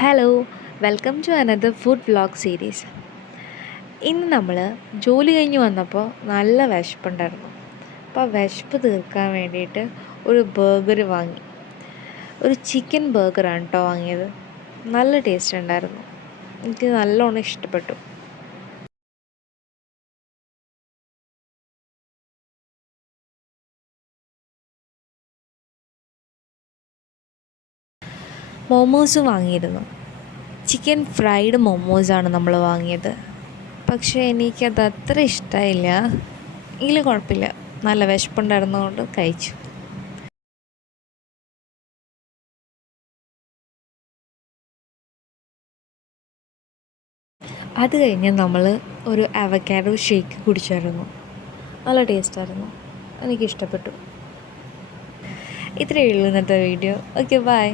Hello, welcome to another food vlog series. ഇന്ന് നമ്മൾ ജോലി കഴിഞ്ഞ് വന്നപ്പോൾ നല്ല വിശപ്പുണ്ടായിരുന്നു. അപ്പോൾ ആ വിശപ്പ് തീർക്കാൻ വേണ്ടിയിട്ട് ഒരു ബർഗർ വാങ്ങി. ഒരു ചിക്കൻ ബർഗറാണ് കേട്ടോ വാങ്ങിയത്. നല്ല ടേസ്റ്റ് ഉണ്ടായിരുന്നു. എനിക്ക് നല്ലോണം ഇഷ്ടപ്പെട്ടു. മോമോസും വാങ്ങിയിരുന്നു. ചിക്കൻ ഫ്രൈഡ് മോമോസാണ് നമ്മൾ വാങ്ങിയത്. പക്ഷേ എനിക്കത് അത്ര ഇഷ്ടമായില്ല. എങ്കിലും കുഴപ്പമില്ല, നല്ല വിശപ്പുണ്ടായിരുന്നതുകൊണ്ട് കഴിച്ചു. അത് കഴിഞ്ഞ് നമ്മൾ ഒരു അവക്കാഡോ ഷേക്ക് കുടിച്ചായിരുന്നു. നല്ല ടേസ്റ്റായിരുന്നു, എനിക്കിഷ്ടപ്പെട്ടു. ഇത്രയേ ഉള്ളൂ ഇന്നത്തെ വീഡിയോ. Okay, by.